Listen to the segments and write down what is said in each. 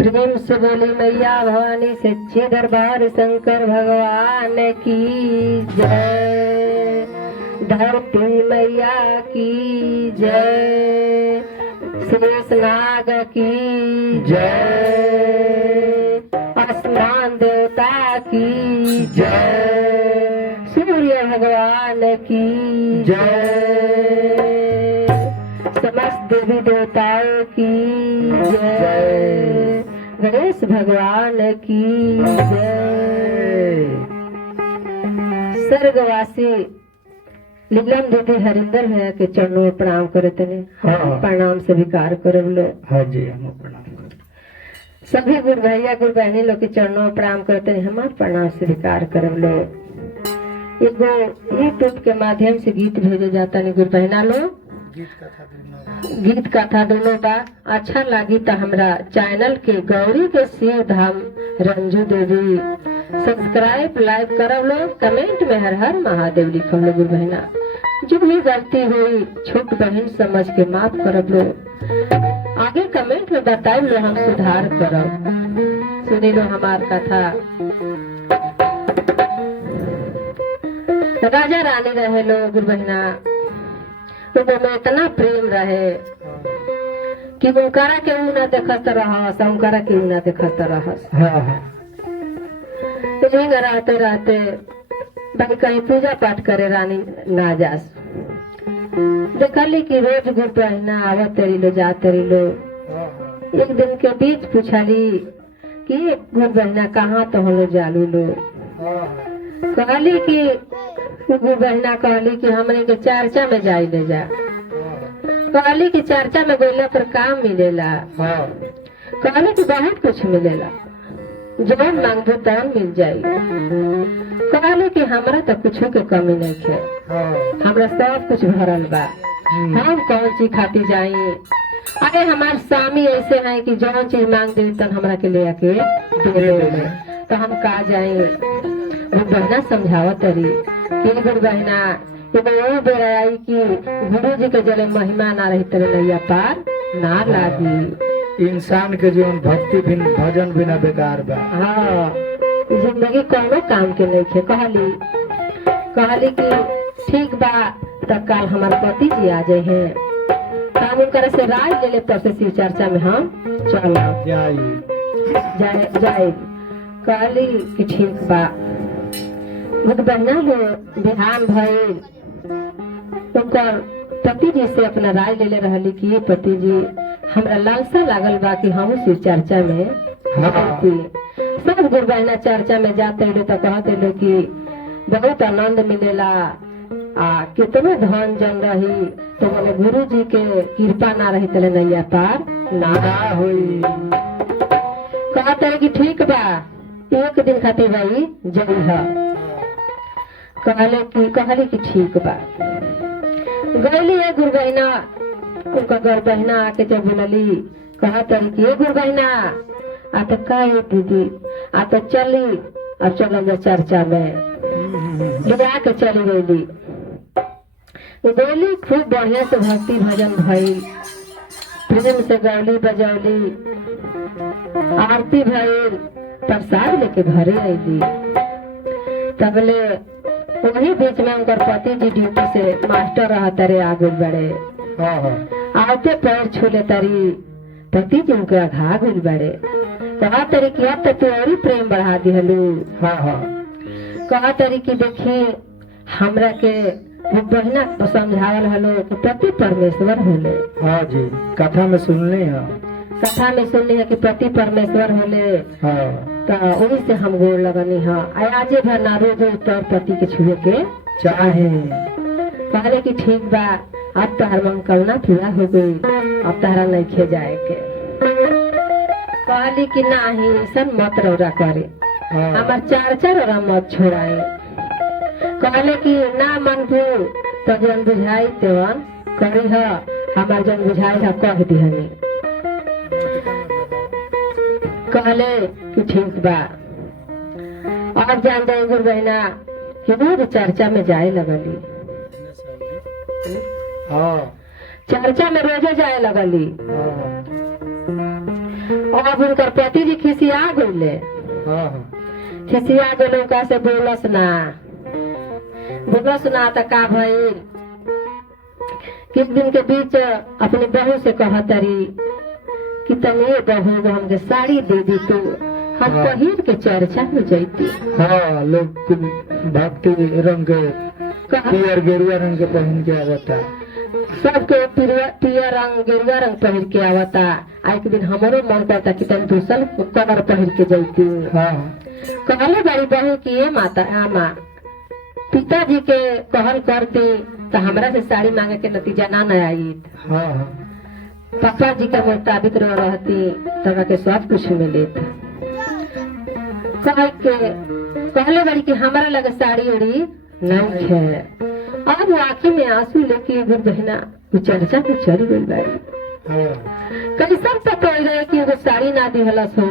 प्रेम से बोली मैया भवानी सच्चे दरबार शंकर भगवान की जय। धरती मैया की जय, शेषनाग की जय, आसमान देवता की जय, सूर्य भगवान की जय, समस्त देवी देवताओं की जय, गणेश भगवान की जय। स्वर्गवासी लीलम दीदी हरिंदर भैया के चरणों में प्रणाम करते हैं। प्रणाम स्वीकार करो लो। हाँ जी, हम प्रणाम करते। सभी गुरु भैया गुरु बहनी लोग के चरणों में प्रणाम करते हैं। हमारा प्रणाम स्वीकार करो लो। एगो यूट्यूब के माध्यम से गीत भेजे जाता है गुरु बहना लोग। गीत कथा दोनों बा अच्छा लगी तो हमरा चैनल के गौरी के शिव धाम रंजू देवी सब्सक्राइब लाइक करब लोग। कमेंट में हर हर महादेव लिखब लोग। गुरु बहना जो भी गलती हुई छोट बहन समझ के माफ करब लोग। आगे कमेंट में बताए लो, हम सुधार करब। सुनी लो हमार कथा। राजा रानी रहे लो गुरु बहना, तो में इतना प्रेम रहे कि उनकरा के ऊ ना देखत रहस, उनकरा के ऊ ना देखत रहस। तो रहते रहते भाई कहीं पूजा पाठ करे रानी ना जास। देखली कि रोज गुरु बहना आवत तेरी लो जा तेरी लो। एक दिन के बीच पूछली कि गुरु बहना कहाँ तो हम लोग जालू लो। कहली कि गुरु बहना कहली कि हमने के चर्चा में जाई ले जा। कहली कि चर्चा में गईला पर काम मिलेला। कहली कि बहुत कुछ मिलेला, जो मांगबो तब मिल जाई। कहली कि हमरा तो कुछ के कमी नहीं है, हमरा सब कुछ भरल बा। हम कौन चीज खाती जाई? अरे हमारे स्वामी ऐसे हैं कि जो चीज मांग दे तन हमरा के ले आके दे दे, तो हम का जाए? गुरु बहना समझावत रही कि गुरु बहना वो बेरा आई कि गुरु जी के जले महिमा ना रही तेरे नैया पार ना लागी। इंसान के जीवन भक्ति बिन भजन बिना बेकार बा। हाँ, जिंदगी कोनो काम के नहीं है। कहली कि ठीक बा, तब कल हमारे पति जी आ जाए हैं, हम उनकर से राय ले ले, तब से शिव चर्चा में हम चल जाए। कहली कि ठीक बा। गुरु बहना हो बिहान भइल, उनकर पति जी से अपना राय ले ले रहली कि पति जी हमरा लालसा लागल बा कि हम शिव चर्चा में सब गुरु बहना चर्चा में जाते लो तो कहते लो कि बहुत आनंद मिलेला। कितने धन जन रही तो मैंने गुरु जी के कृपा ना रही तले नैया पार ना हुई। कहते कि ठीक बा, एक दिन खातिर भाई जई है। कहले कि ठीक बा। गईली है गुरु बहना, उनका गुरु बहना आके जब बोलली कहते कि ये गुरु बहना आ तो का दीदी आ तो चली, अब चल जा चर्चा में लिया के चली गईली। गईली खूब बढ़िया से भक्ति भजन भइल, प्रेम से गौली बजौली, आरती भइल, प्रसाद लेके घरे अली। तबले वही बीच में उनकर पति जी ड्यूटी से मास्टर रहता रे आगे बढ़े। आते पैर छूले तरी पति जी उनके आघा गुल बड़े। कहा तरी कि अब तो तू और प्रेम बढ़ा दिहलू। कहा तरी कि देखी हमरा के बहना समझावल हलो कि पति परमेश्वर होले। हाँ जी, कथा में सुनले हैं। कथा में सुनली है कि पति परमेश्वर होले। तो वही से हम गोड़ लगनी है। आज भर ना रोज तो पति के छुए के चाहे। कहले कि ठीक बा, अब तोहर मनोकामना पूरा हो गई, अब तोहरा नहीं खे जाए के। कहली कि नहीं ऐसा मत रौरा करे, हमार चर्चा रौरा मत छोड़ाए। कहले कि ना मनबू तो जन बुझाई तेवन करी है, हमार जन बुझाई है कह दिहनी। कहले कि ठीक बा। और जान जाए गुरु बहना कि रोज चर्चा में जाए लगली। चर्चा में रोजे जाए लगली। अब उनकर पति जी खिसिया गए, हाँ हाँ खिसिया गए उनका से बोलस ना तो का भइल किस दिन के बीच अपनी बहू से कहतरी कि तनी बहू हमके साड़ी दे दी तू हम हाँ। पहिर के चर्चा में जैती। हाँ लोग भक्ति रंग के पियर गेरुआ रंग के पहन के आवता, सबके पियर रंग गेरुआ रंग पहिर के आवता। एक दिन हमारो मन करता कि तनी दूसर कलर पहिर के जैती। हाँ कहले बड़ी बहू की ये माता आमा पिताजी के कहल करती तो हमरा से साड़ी मांगे के नतीजा ना आई। हाँ हाँ पापा जी के मुताबिक रहती तब के सब कुछ मिले। कहले बड़ी कि हमारा लगे साड़ी उड़ी नहीं है। अब आँखी में आंसू लेके एगो बहना चर्चा में चढ़ गई बाड़ी। हाँ कैसन पता रहे कि एगो साड़ी ना दिहलस हो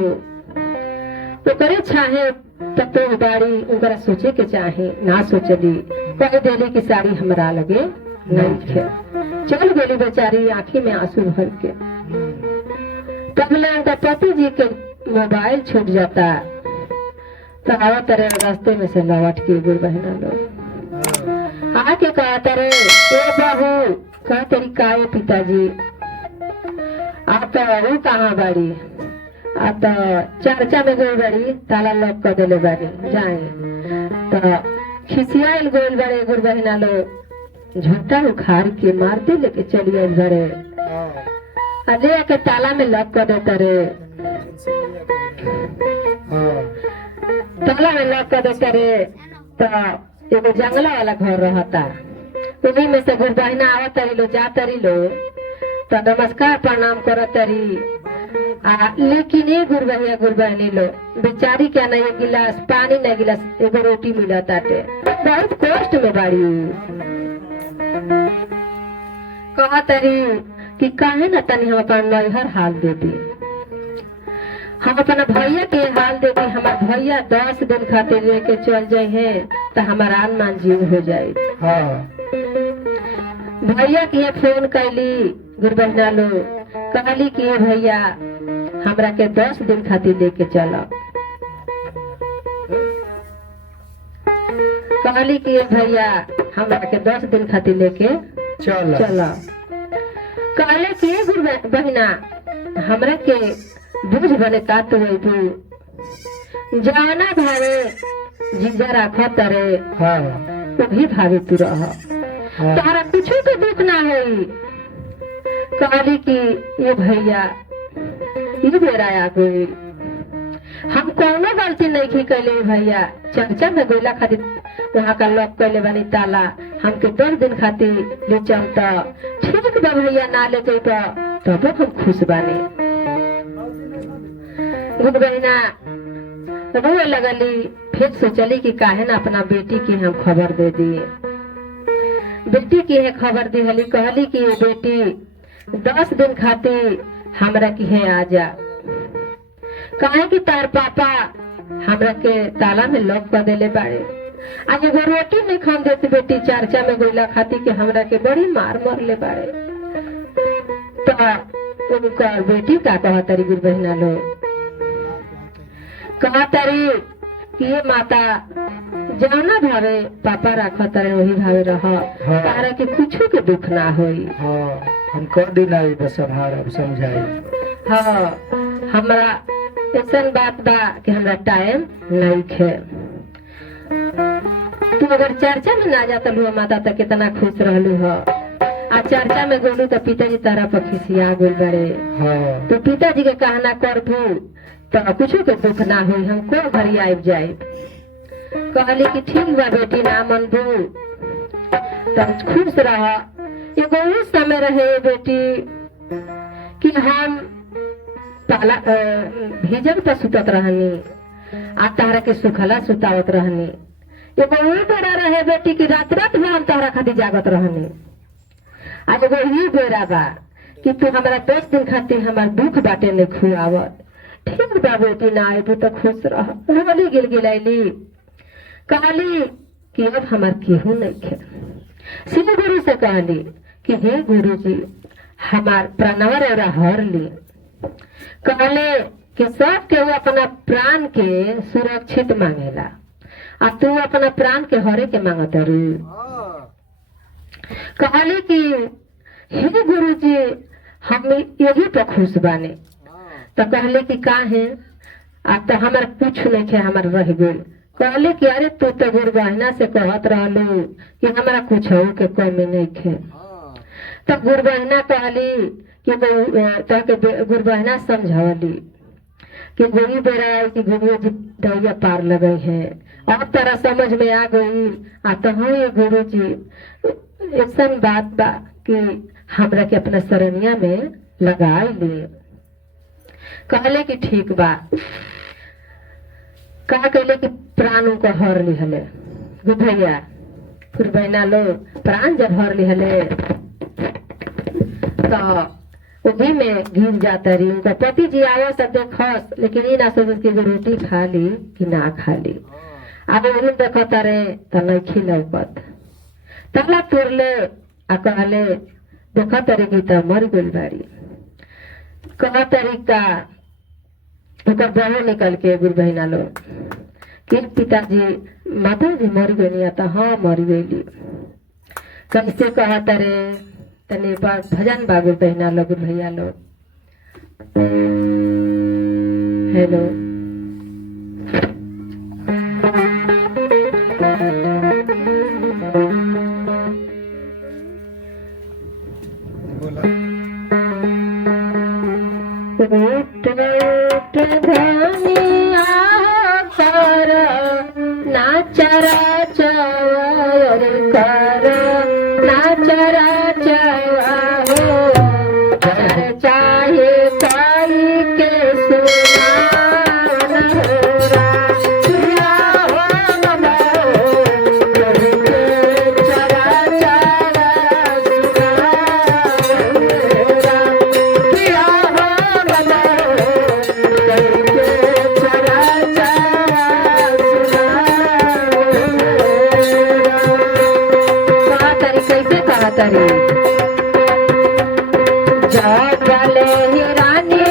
तो करे चाहे पतो बाड़ी उनकरा सोचे के चाहे ना सोचली कह देली कि साड़ी हमरा लगे नहीं है। चल गेली बेचारी आँखी में आंसू भर के। तब ले उनका पति जी के मोबाइल छूट जाता तो आवत रहे रास्ते में से लौट के गुरु बहना लोग आके कहता रे ए बहू कह तेरी का है पिताजी आप वो कहाँ बाड़ी आप चर्चा में गई बाड़ी ताला लॉक कर देले बाड़ी जाए तो खिसियाल गोल बड़े गुरु बहना लोग झूठा उखाड़ के मारते लेके चलिए बड़े ले आके ताला में लॉक कर देता रे। ताला में लॉक कर देता रे तो एगो जंगला वाला घर रहता उन्हीं में से गुरु बहना आवत तरी लो जा तरी लो तो नमस्कार प्रणाम करत तरी लेकिन ये गुरु बहनी लो बेचारी क्या नहीं एक गिलास पानी नहीं गिलास एगो रोटी मिला ताटे बहुत कष्ट में बाड़ी। कहा तरी कि काहे न तनी हम अपन नैहर हाल दे दी हम अपना भैया के हाल दे दी हमार भैया 10 दिन खातिर लेके चल जाए हैं तो हमारा आन जीव हो जाए। हाँ भैया के फोन कैली गुरु बहना लो कहली कि भैया हमरा के 10 दिन खातिर लेके चलो कहली कि भैया हमरा के 10 दिन खातिर लेके चलो कहले कि गुरु बहना हमरा के बुझ बने का तो जाना भावे जिंदा रखा तरे हाँ तो भी भावे तू रह तारा कुछ तो दुख ना होई। कहली कि ये भैया ये बेरा आ गई हम कोनो गलती नहीं की कैले भैया चर्चा में गोला खातिर वहाँ का लॉक कैले बनी ताला हमके 10 दिन खातिर ले चलता ठीक बा भैया ना ले जाइबा तब हम खुश बानी। गुरु बहना रोए लगली फिर सोचली कि काहे ना अपना बेटी की हम खबर दे दिए। बेटी की है खबर दिहली कहली कि ये बेटी 10 दिन खातिर हमरा की है आजा कहे कि तार पापा हमरा के ताला में लॉक कर देले बाड़े आज एगो रोटी नहीं खान देती बेटी चर्चा में गोला खाती के हमरा के बड़ी मार ले बाड़े। तो उनका बेटी का कहा तारी गुरु बहना लोग कहा तारी कि ये माता जाना भावे पापा रखा तारे वही भावे रहा तारा के कुछ के दुख ना होई। हाँ हम कर दी ना बस हमारा समझाई। हाँ हमरा ऐसा बात बा कि हमरा टाइम नहीं है। तू अगर चर्चा में ना जाता लुआ माता तो कितना खुश रहलू हो आ चर्चा में गोलू तो पिताजी तारा पर खिसिया गोल बड़े। हाँ तो पिताजी के कहना करबू तो कुछ के दुख ना हुई हमको घरी आब जाए। कहली कि ठीक बा बेटी ना मनबू तो खुश रह। एगो उस समय रहे बेटी कि हम पाला भीजन पर सुतत रहनी आ तारा के सुखला सुतावत रहनी। एगो वो बेरा रहे बेटी की रात रात में हम तारा खातिर जागत रहनी। आज एगो ये बेरा बा कि तू हमारा 10 दिन खातिर हमार दुख बाटे ने खुआवत। ठीक बा बेटी ना आए तो खुश रह। रोली गिलगिलाइली कहली कि अब हमार केहू नहीं है। शिव गुरु से कहली कि हे गुरु जी हमार प्रणवर और हर ली कहले कि सब के वो अपना प्राण के सुरक्षित मांगेला आ तू अपना प्राण के हरे के मांगत रू। कहले कि हे गुरु जी हम यही तो खुश बाने। तो कहले कि का है आ तो हमार कुछ नहीं खे हमार रह गई। कहले कि अरे तू तो गुरु बहना से कहत रहलू कि हमारा कुछ के कमी नहीं खे। तो गुरु बहना कहली कि गुरु बहना समझौली कि गोई बेरा कि गुरु जी दैया पार लगे है। अब तरह समझ में आ गई आ तो हाँ ये गुरु जी ऐसा बात बा कि हमरा के अपना सरनिया में लगा लिए। कहले कि ठीक बा। कहा कहले कि प्राण को हर लिहले भैया फिर बहना लो प्राण जब हर लिहले तो उन्हीं में गिर जाता रही। उनका पति जी आवा सब देखस लेकिन ये ना सोच कि रोटी खा ली कि ना खा ली। अब उन्हीं देखता रहे तो नहीं खिलौकत तबला तुरले आ कहले देखा तरी गीता मर गई बाड़ी। कहा तरीका ओकर बहू निकल के गुरु बहना लो कि पिताजी माता जी मर गई। तो हाँ मर गई। कैसे कहा तरे तने भजन बाबू बहना लो गुरु भैया लो। हेलो धनिया कर नाचरा चवर कर नाचरा चवा हो चाहे कोई के सुनान हो चरा चरा जागले ही रानी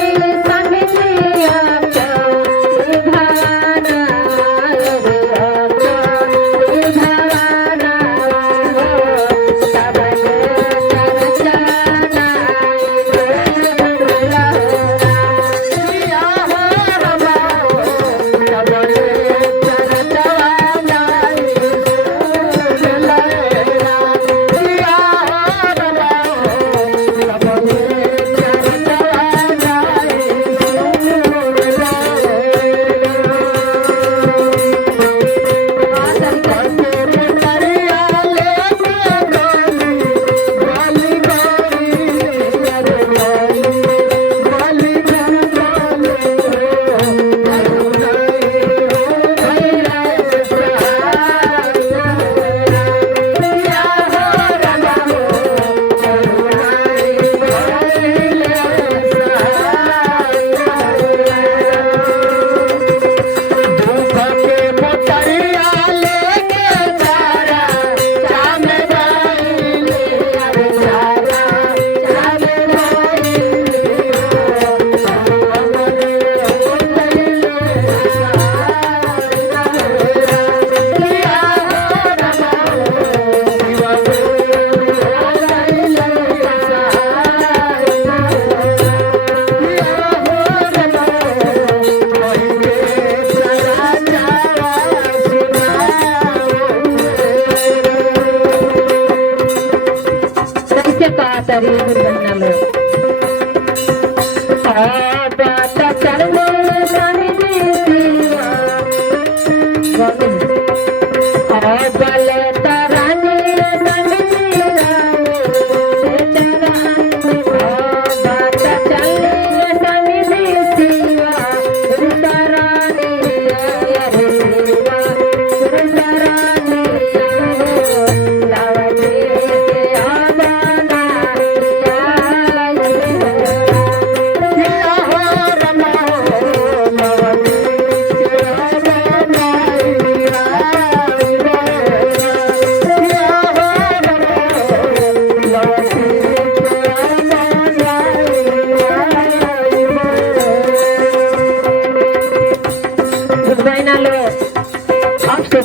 समझिया निभाना निभाना सबने चरचना तरी बहना लो बात चलने बले तरानी बात चलने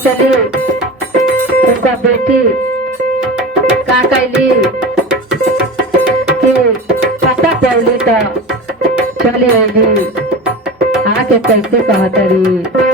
सोचली उनका बेटी का कैली कि पता पड़ली तो चली अली आके कैसे कहतरी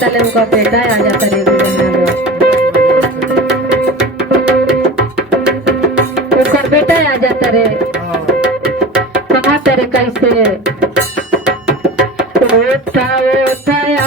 चले उनका बेटा आ जाता रे उनका बेटा आ जाता रे कहा तेरे कैसे उठा उठाया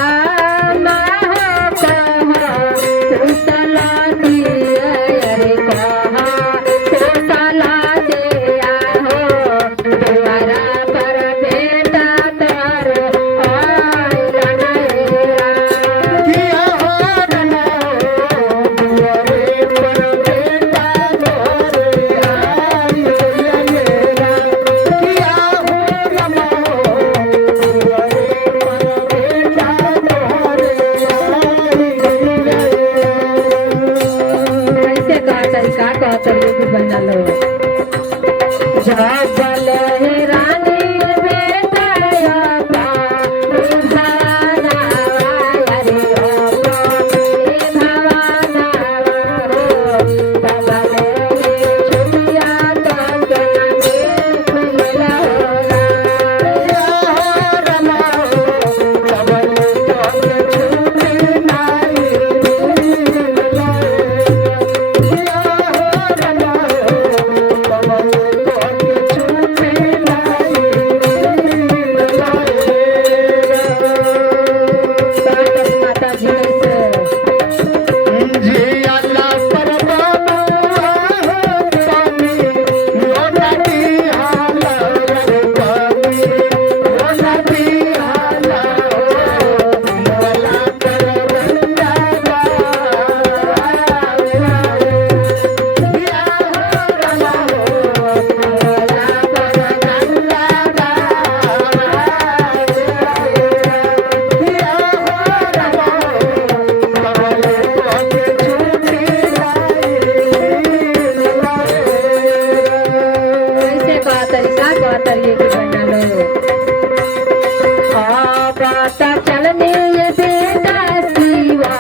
पता चलने ये बेटा शिवा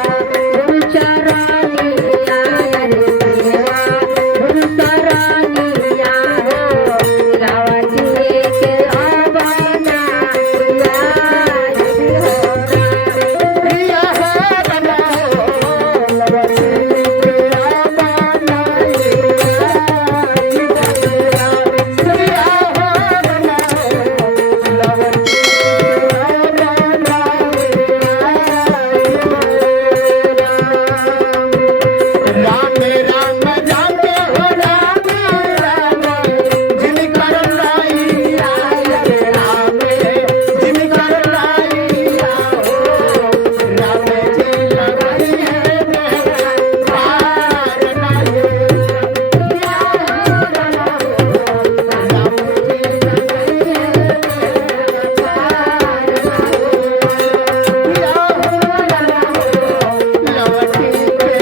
गुरु चरानिया रे शिवा गुरु चरानिया हो रावती के आवाना प्रिया हो बना लवती के आवाना प्रिया हो बना लवती राम राम जाते हो राम राम जिन कर लाइया रे राम जिन कर लाइया हो राम जी लगाई है मेरा पार नाये प्रिया हो राम जी लगाई है मेरा पार प्रिया हो लवटी के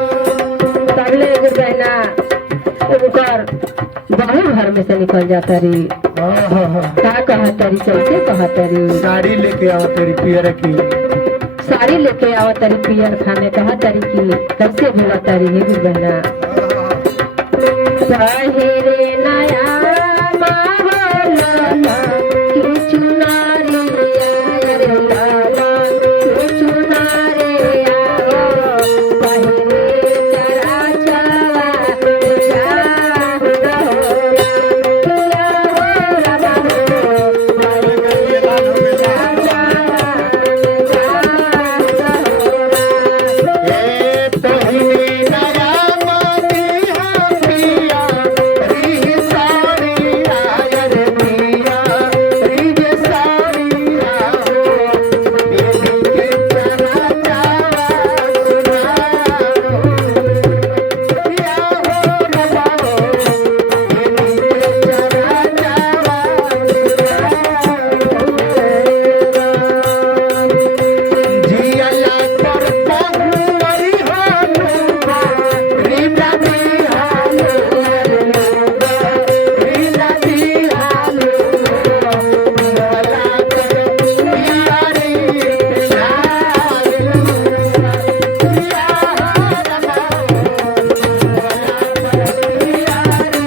तबले गुरु बहना उनकर बहु घर में से निकल जाता रही का कहता रही कैसे कहता रही साड़ी लेके आओ तेरी पियर की साड़ी लेके आवा तारी पियर खाने कहा तारी की कैसे बोला तारी है गुरु बहना पहिरे नया माहौला की चुनारी रे लाला की चुनारे आओ पहिरे चरा चवा जाहुदा होला किया हो रबा हो पहिरे चरा चवा जाहुदा होला ए पहिने नया मोती पिया री साड़ी आय रे पिया री साड़ी आओ बेबी के चरा चावा सुना पिया हो लगाओ बेबी के चरा चावा जिया पर पहुई हालूगा रीना दी हालूगा रीना दी हालूगा वाला कर यारी शालूगा पिया हो लगाओ वाला कर यारी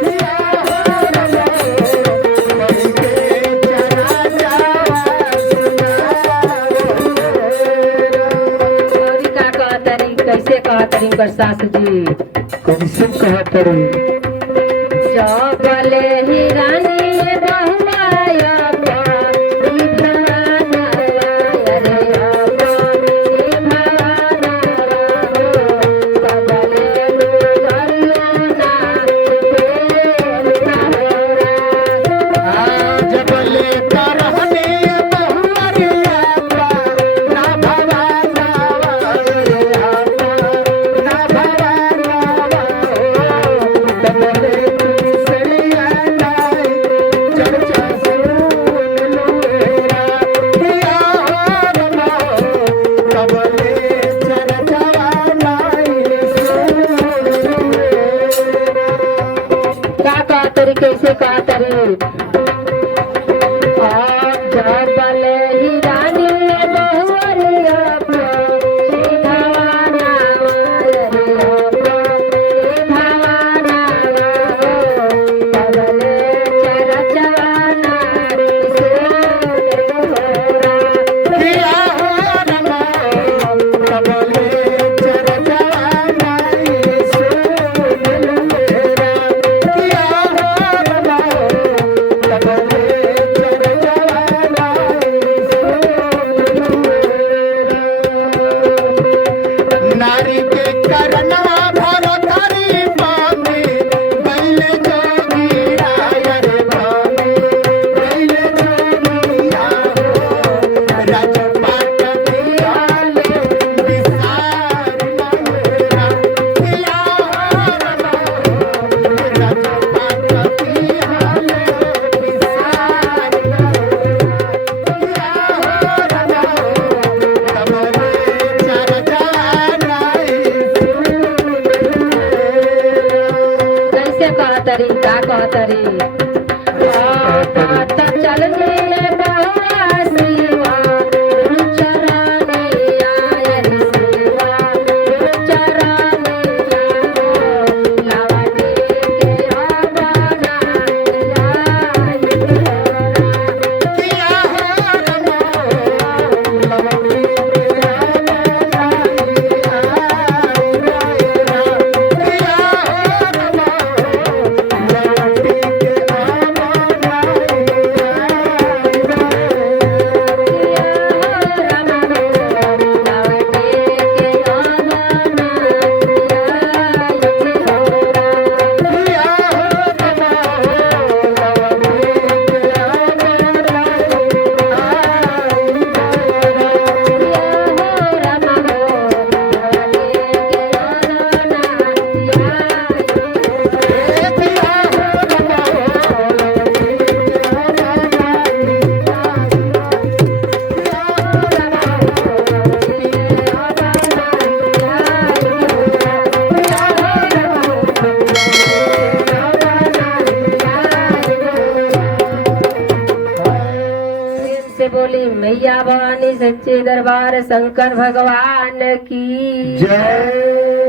पिया हो लगाओ के चरा जावा औरी का कहतरी कैसे कहतरी कर सास जी कैसे कहत रे जबले ही रानी बहुआया रे भवाना रे भवाना हो कबले लो गरियो ना ना हो जबले करहने बहुअरिया ना भवाना रे ना भवाना तबले सलिया नाय चर्चा सुन लूरा पिया हो बनाओ तबले चर्चा नाय सुन लूरा का कहतरी कैसे कहतरी जबले ही रानी बहुअरिया भवाना रे भवाना कबले चरा चवाना रे सोरा पिया हो बनाओ तबले चर्चा नाय सुन लूरा पिया हो बनाओ कहतरी का कहतरी तो चलने बहुआ सिवा चरनिया रे सिवा चरनिया लावटी के आवाना से बोली मैया भवानी सच्चे दरबार शंकर भगवान की जय